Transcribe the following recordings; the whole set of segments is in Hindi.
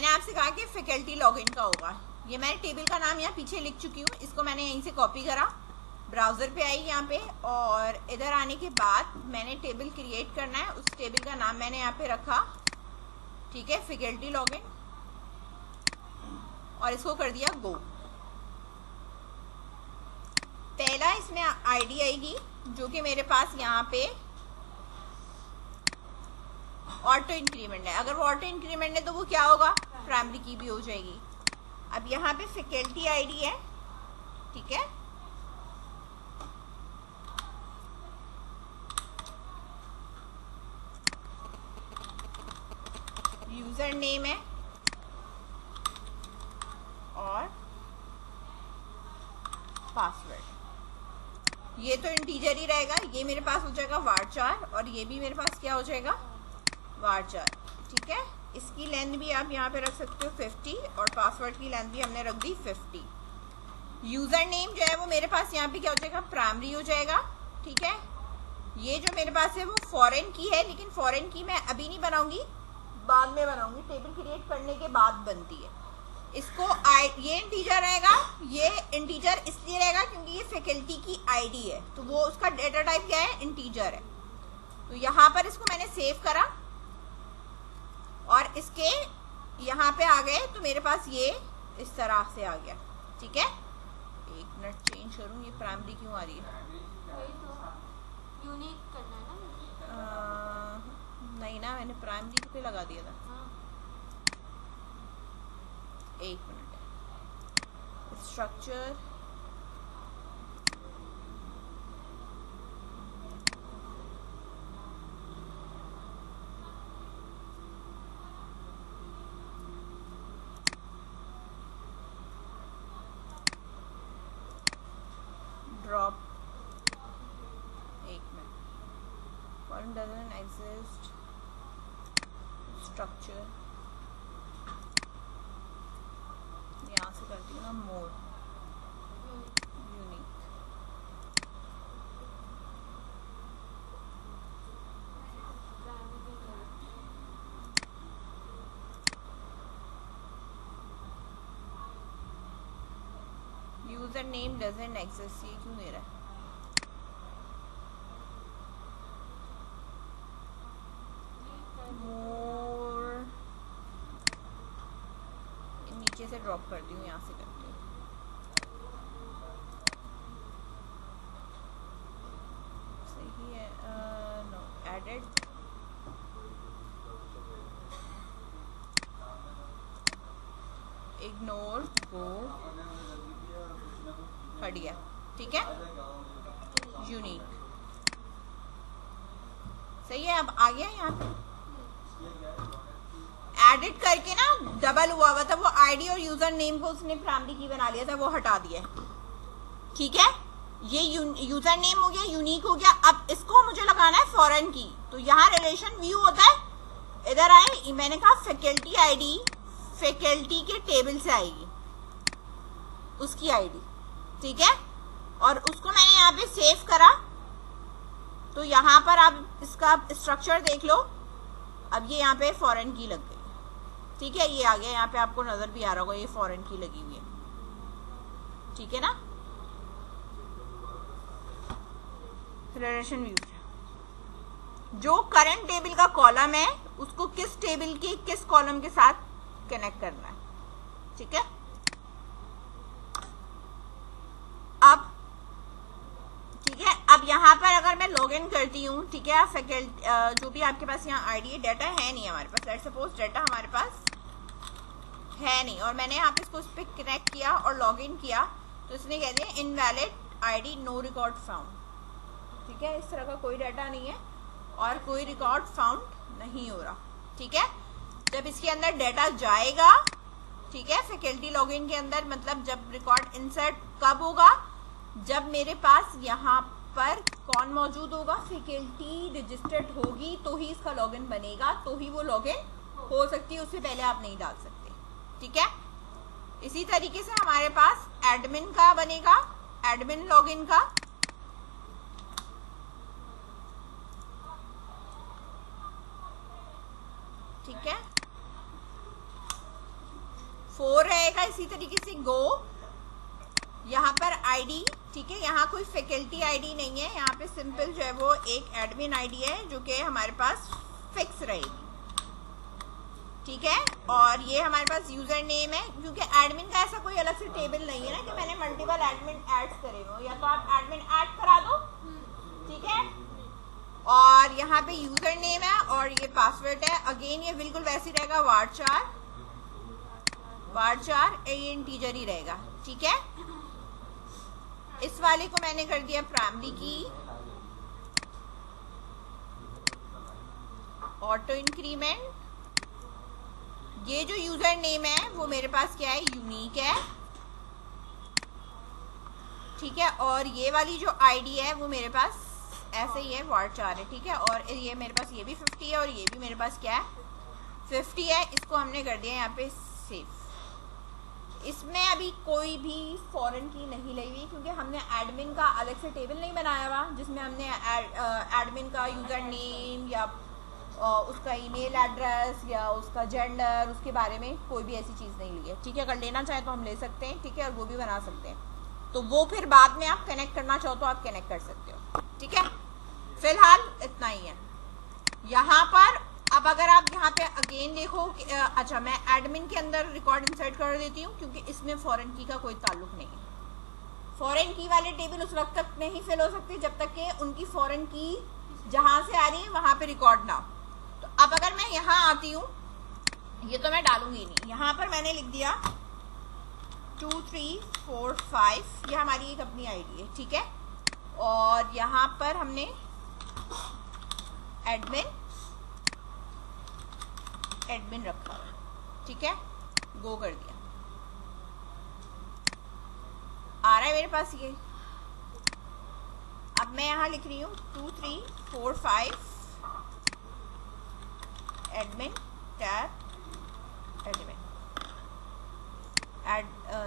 मैंने आपसे कहा कि फैकल्टी लॉगिन का होगा। ये मैंने टेबल का नाम यहाँ पीछे लिख चुकी हूँ, इसको मैंने यहीं से कॉपी करा, ब्राउज़र पे आई यहाँ पे, और इधर आने के बाद मैंने टेबल क्रिएट करना है। उस टेबल का नाम मैंने यहाँ पे रखा, ठीक है, फैकल्टी लॉगिन, और इसको कर दिया गो। पहला इसमें आईडी आएगी जो कि मेरे पास यहाँ पे ऑटो इंक्रीमेंट है। अगर वो ऑटो इंक्रीमेंट है तो वो क्या होगा, प्राइमरी की भी हो जाएगी। अब यहाँ पे फैकल्टी आईडी है, ठीक है, यूजर नेम है और पासवर्ड। ये तो इंटीजर ही रहेगा, ये मेरे पास हो जाएगा var4 और ये भी मेरे पास क्या हो जाएगा, var4, ठीक है। इसकी लेंथ भी आप यहाँ पे रख सकते हो 50 और पासवर्ड की लेंथ भी हमने रख दी 50। यूजर नेम जो है वो मेरे पास यहाँ पे क्या हो जाएगा, प्राइमरी हो जाएगा, ठीक है। ये जो मेरे पास है वो फॉरेन की है, लेकिन फॉरेन की मैं अभी नहीं बनाऊंगी, बाद में बनाऊंगी, टेबल क्रिएट करने के बाद बनती है। इसको ये इंटीजर रहेगा, ये इंटीजर इसलिए रहेगा क्योंकि ये फैकल्टी की आईडी है, तो वो उसका डेटा टाइप क्या है, इंटीजर है। तो यहाँ पर इसको मैंने सेव करा और इसके यहाँ पे आ गए, तो मेरे पास ये इस तरह से आ गया, ठीक है। एक मिनट चेंज करूँ, ये प्राइमरी क्यों आ रही है, यूनिक करना है ना। नहीं ना, मैंने प्राइमरी पे लगा दिया था। एक मिनट, स्ट्रक्चर, ड्रॉप, एक minute, column doesn't exist, structure, यहाँ से करती हूँ ना, मोर unique, user name doesn't exist, ये क्यों दे रहा है, मोर, नीचे से ड्रॉप करती हूँ, यहाँ से करती हूँ, सही है, नो, एडेड, इग्नोर, गो, हट गया, ठीक है, यूनिक, सही है। अब आ गया यहाँ पे एडिट करके ना, डबल हुआ था, वो आईडी और यूजर नेम को उसने प्राइमरी की बना लिया था, वो हटा दिया, ठीक है। ये यूजर नेम हो गया, यूनिक हो गया। अब इसको मुझे लगाना है फॉरेन की, तो यहाँ रिलेशन व्यू होता है, इधर आए, मैंने कहा फैकल्टी आईडी फैकल्टी के टेबल से आएगी उसकी आईडी, ठीक है, और उसको मैंने यहाँ पे सेव करा। तो यहाँ पर आप इसका स्ट्रक्चर देख लो, अब ये यहाँ पे फॉरेन की लग गई, ठीक है, ये आ गया, यहाँ पे आपको नजर भी आ रहा होगा, ये फॉरेन की लगी हुई है, ठीक है ना। रिलेशन व्यू, जो करंट टेबल का कॉलम है उसको किस टेबल के किस कॉलम के साथ कनेक्ट करना है, ठीक है। अब ठीक है, अब यहाँ पर अगर मैं लॉगिन करती हूँ, ठीक है, फैकल्टी जो भी आपके पास यहाँ आईडी, डाटा है नहीं हमारे पास, लेट्स सपोज डाटा हमारे पास है नहीं, और मैंने यहाँ पे इसको इस पर कनेक्ट किया और लॉगिन किया, तो इसने कह दिया invalid ID, no record found, ठीक है, इस तरह का कोई डाटा नहीं है और कोई रिकॉर्ड फाउंड नहीं हो रहा, ठीक है। जब इसके अंदर डाटा जाएगा, ठीक है, फैकल्टी लॉगिन के अंदर, मतलब जब रिकॉर्ड इंसर्ट कब होगा, जब मेरे पास यहाँ पर कौन मौजूद होगा, फैकल्टी रजिस्टर्ड होगी तो ही इसका लॉगिन बनेगा, तो ही वो लॉगिन हो सकती है, उससे पहले आप नहीं डाल सकते, ठीक है। इसी तरीके से हमारे पास एडमिन का बनेगा, एडमिन लॉगिन का, ठीक है, रहेगा इसी तरीके से गो, यहाँ पर आईडी, ठीक है, यहाँ कोई फैकल्टी आईडी नहीं है, यहाँ पे सिंपल जो है वो एक एडमिन आईडी है जो कि हमारे पास फिक्स रहेगी, ठीक है। और ये हमारे पास यूजर नेम है, क्योंकि एडमिन का ऐसा कोई अलग से टेबल नहीं है ना कि मैंने मल्टीपल एडमिन ऐड करे हो, या तो आप एडमिन ऐड करा दो, ठीक है। और यहाँ पे यूजर नेम है और ये पासवर्ड है। अगेन ये बिल्कुल वैसे रहेगा, var4 ये इंटीजर ही रहेगा, ठीक है। इस वाले को मैंने कर दिया प्राइमरी की, ऑटो इंक्रीमेंट। ये जो यूजर नेम है वो मेरे पास क्या है, यूनिक है, ठीक है। और ये वाली जो आईडी है वो मेरे पास ऐसे ही है, var4 है, ठीक है। और ये मेरे पास ये भी 50 है और ये भी मेरे पास क्या है, 50 है। इसको हमने कर दिया यहाँ पे सेव। इसमें अभी कोई भी फॉरेन की नहीं लगी हुई, क्योंकि हमने एडमिन का अलग से टेबल नहीं बनाया हुआ जिसमें हमने एडमिन का यूजर नेम या उसका ईमेल एड्रेस या उसका जेंडर, उसके बारे में कोई भी ऐसी चीज़ नहीं ली है, ठीक है। अगर लेना चाहे तो हम ले सकते हैं, ठीक है, और वो भी बना सकते हैं, तो वो फिर बाद में आप कनेक्ट करना चाहो तो आप कनेक्ट कर सकते हो, ठीक है। फिलहाल इतना ही है यहाँ पर। अब अगर आप यहाँ पे अगेन देखो अच्छा, मैं एडमिन के अंदर रिकॉर्ड इंसर्ट कर देती हूँ, क्योंकि इसमें फॉरेन की का कोई ताल्लुक नहीं है। फॉरेन की वाले टेबल उस वक्त तक नहीं फिल हो सकते जब तक कि उनकी फॉरेन की जहाँ से आ रही है वहाँ पे रिकॉर्ड ना हो। तो अब अगर मैं यहाँ आती हूँ, ये तो मैं डालूंगी नहीं, यहाँ पर मैंने लिख दिया 2 3 4 5, ये हमारी एक अपनी आईडी है, ठीक है। और यहाँ पर हमने एडमिन रखा, ठीक है, गो कर दिया, आ रहा है मेरे पास ये। अब मैं यहाँ लिख रही हूँ 2 3 4 5 एडमिन टैब एडमिन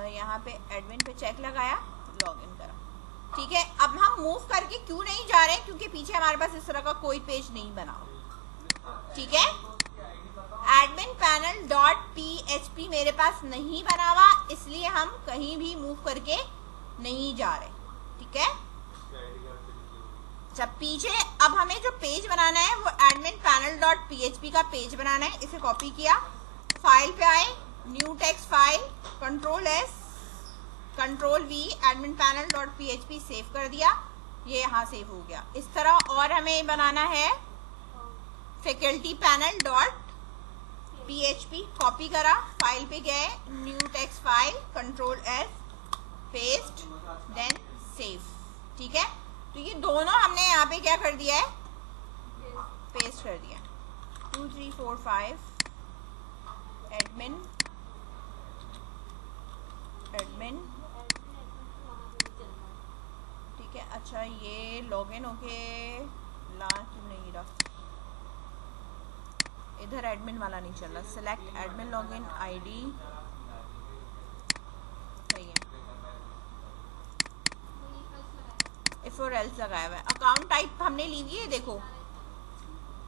यहाँ पे एडमिन पे चेक लगाया, लॉगिन करा, ठीक है। अब हम मूव करके क्यों नहीं जा रहे, क्योंकि पीछे हमारे पास इस तरह का कोई पेज नहीं बना, ठीक है। एडमिन पैनल डॉट PHP मेरे पास नहीं बना हुआ, इसलिए हम कहीं भी मूव करके नहीं जा रहे, ठीक है। जब पीछे अब हमें जो पेज बनाना है वो एडमिन पैनल डॉट PHP का पेज बनाना है। इसे कॉपी किया, फाइल पे आए, new text file, control S control V admin panel dot PHP save कर दिया, ये यहाँ सेव हो गया। इस तरह और हमें बनाना है faculty panel dot PHP, copy करा, फाइल पे गए, new text file, control S paste, then save, ठीक है। तो ये दोनों हमने यहाँ पे क्या कर दिया है, पेस्ट कर दिया। 2 3 4 5 एडमिन ठीक है। अच्छा, ये लॉगिन होके ला क्यों नहीं रहा, इधर एडमिन वाला नहीं चल रहा। सेलेक्ट एडमिन लॉगिन आईडी, सही है, इफ और एल्स लगाया हुआ है। अकाउंट टाइप हमने ली हुई है, देखो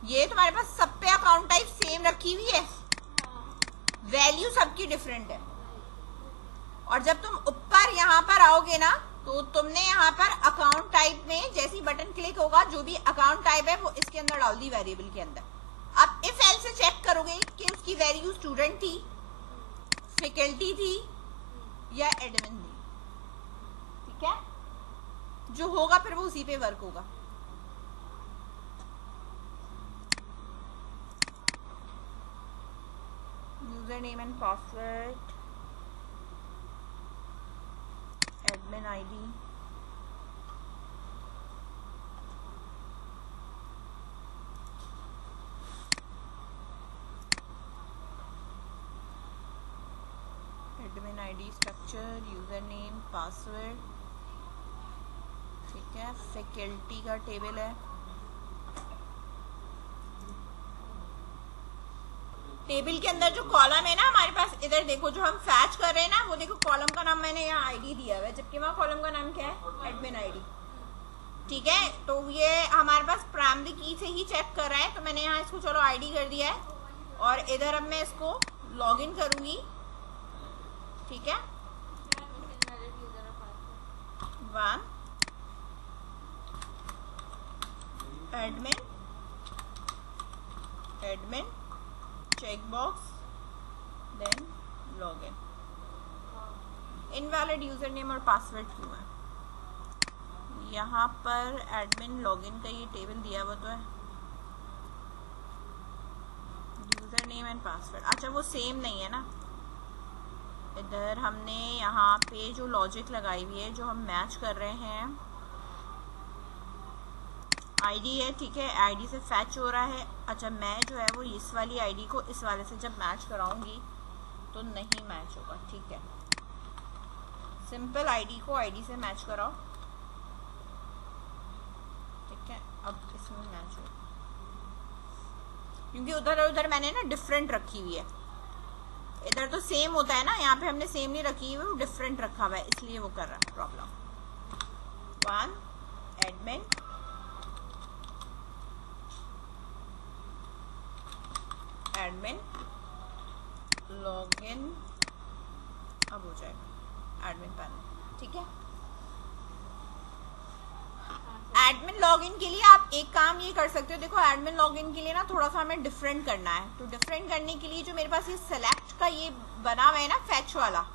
ये तुम्हारे पास सब पे अकाउंट टाइप सेम रखी हुई है, वैल्यू सबकी डिफरेंट है। और जब तुम ऊपर यहाँ पर आओगे ना, तो तुमने यहाँ पर अकाउंट टाइप में जैसी बटन क्लिक होगा, जो भी अकाउंट टाइप है वो इसके अंदर डाल दी, वेरिएबल के अंदर। अब इफ एल्स से चेक करोगे कि उसकी वैल्यू स्टूडेंट थी, फैकल्टी थी या एडमिन थी, ठीक है। जो होगा फिर वो उसी पे वर्क होगा। User name and password, admin ID, admin ID structure, user name, password, ठीक है। फैकल्टी का टेबल है, टेबल के अंदर जो कॉलम है ना हमारे पास, इधर देखो जो हम फैच कर रहे हैं ना, वो देखो कॉलम का नाम मैंने यहाँ आईडी दिया हुआ है, जबकि वहाँ कॉलम का नाम क्या है, एडमिन आईडी, ठीक है। तो ये हमारे पास प्राइमरी की से ही चेक कर रहा है, तो मैंने यहाँ इसको चलो आईडी कर दिया है। और इधर अब मैं इसको लॉगिन करूंगी, ठीक है, 1 admin check box then login. Invalid user name और पासवर्ड क्यों है? यहाँ पर एडमिन लॉगिन का ये टेबल दिया हुआ तो है, यूजर नेम एंड पासवर्ड। अच्छा वो सेम नहीं है ना, इधर हमने यहाँ पे जो लॉजिक लगाई हुई है, जो हम मैच कर रहे हैं, आईडी है, ठीक है, आईडी से फैच हो रहा है। अच्छा मैं जो है वो इस वाली आईडी को इस वाले से जब मैच कराऊंगी तो नहीं मैच होगा, ठीक है। सिंपल आईडी को आईडी से मैच कराओ, ठीक है, अब इसमें मैच हो, क्योंकि उधर मैंने ना डिफरेंट रखी हुई है, इधर तो सेम होता है ना, यहाँ पे हमने सेम नहीं रखी हुई, वो डिफरेंट रखा हुआ है, इसलिए वो कर रहा है प्रॉब्लम। 1 एडमिन लॉगिन, अब हो जाएगा एडमिन पैनल, ठीक है। एडमिन लॉगिन के लिए आप एक काम ये कर सकते हो, देखो एडमिन लॉगिन के लिए ना थोड़ा सा हमें डिफरेंट करना है, तो डिफरेंट करने के लिए जो मेरे पास ये सेलेक्ट का ये बना हुआ है ना फैच वाला,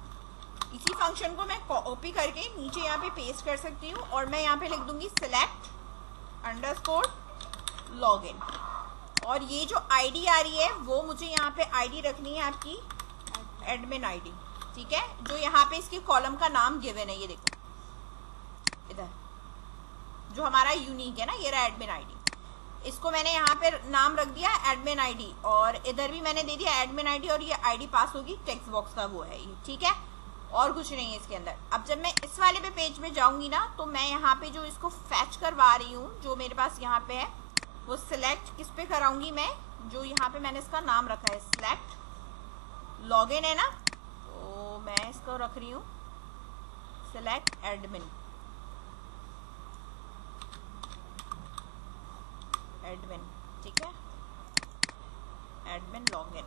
इसी फंक्शन को मैं कॉपी करके नीचे यहाँ पे पेस्ट कर सकती हूँ, और मैं यहाँ पे लिख दूंगी select _ login, और ये जो आईडी आ रही है वो मुझे यहाँ पे आईडी रखनी है आपकी एडमिन आईडी, ठीक है, जो यहाँ पे इसके कॉलम का नाम गिवन है, ये देखो इधर जो हमारा यूनिक है ना, ये रहा एडमिन आईडी, इसको मैंने यहाँ पे नाम रख दिया एडमिन आईडी, और इधर भी मैंने दे दिया एडमिन आईडी, और ये आईडी पास होगी टेक्स्ट बॉक्स का वो है ये, ठीक है, और कुछ नहीं है इसके अंदर। अब जब मैं इस वाले पे पेज में जाऊंगी ना, तो मैं यहाँ पे जो इसको फैच करवा रही हूँ, जो मेरे पास यहाँ पे है, वो सिलेक्ट किस पे कराऊंगी मैं, जो यहाँ पे मैंने इसका नाम रखा है सिलेक्ट लॉगिन है ना, तो मैं इसको रख रही हूँ सिलेक्ट एडमिन ठीक है, एडमिन लॉगिन,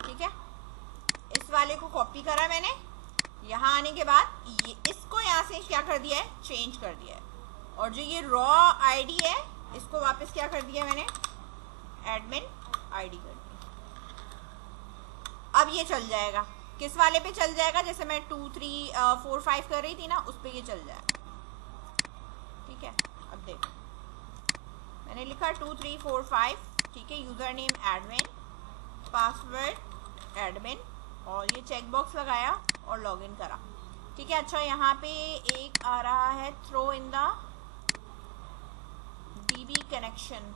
ठीक है। इस वाले को कॉपी करा मैंने, यहाँ आने के बाद ये इसको यहाँ से क्या कर दिया है, चेंज कर दिया है, और जो ये रॉ आईडी है इसको वापस क्या कर दिया मैंने, एडमिन आईडी कर दी। अब ये चल जाएगा, किस वाले पे चल जाएगा, जैसे मैं 2 3 4 5 कर रही थी ना, उस पे ये चल जाएगा, ठीक है। अब देखो मैंने लिखा 2 3 4 5, ठीक है, user name admin, password admin, और ये चेक बॉक्स लगाया और लॉगिन करा, ठीक है। अच्छा यहाँ पे एक आ रहा है throw in the DB connection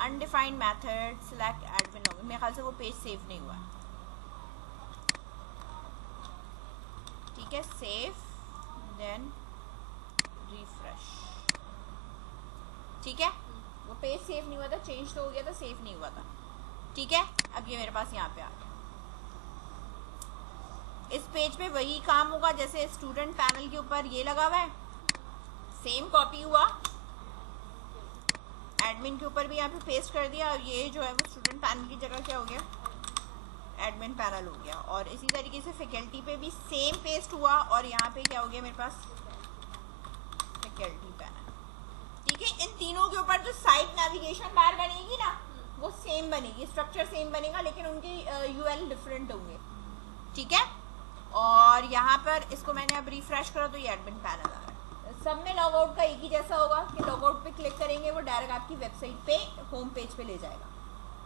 undefined method select admin login, मेरे ख्याल से वो पेज सेव नहीं हुआ, ठीक है, सेव देन रिफ्रेश, ठीक है, वो पेज सेव नहीं हुआ था, चेंज तो हो गया था, सेव नहीं हुआ था, ठीक है। अब ये मेरे पास यहाँ पे आ गया, इस पेज पे वही काम होगा जैसे स्टूडेंट पैनल के ऊपर ये लगा हुआ है, सेम कॉपी हुआ, एडमिन के ऊपर भी यहाँ पे पेस्ट कर दिया, और ये जो है वो स्टूडेंट पैनल की जगह क्या हो गया, एडमिन पैनल हो गया, और इसी तरीके से फैकल्टी पे भी सेम पेस्ट हुआ, और यहाँ पे क्या हो गया मेरे पास, फैकल्टी पैनल, ठीक है। इन तीनों के ऊपर जो साइट नेविगेशन बार बनेगी ना, वो सेम बनेगी, स्ट्रक्चर सेम बनेगा, लेकिन उनके UL डिफरेंट होंगे, ठीक है। और यहाँ पर इसको मैंने अब रिफ्रेश करा तो ये एडमिन पैनल आ रहा है। सब में लॉग आउट का एक ही जैसा होगा कि लॉग आउट पे क्लिक करेंगे वो डायरेक्ट आपकी वेबसाइट पे होम पेज पे ले जाएगा,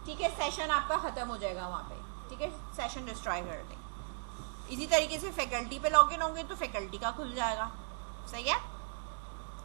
ठीक है, सेशन आपका खत्म हो जाएगा वहाँ पे, ठीक है, सेशन डिस्ट्रॉय कर देंगे। इसी तरीके से फैकल्टी पे लॉगिन होंगे तो फैकल्टी का खुल जाएगा, सही है।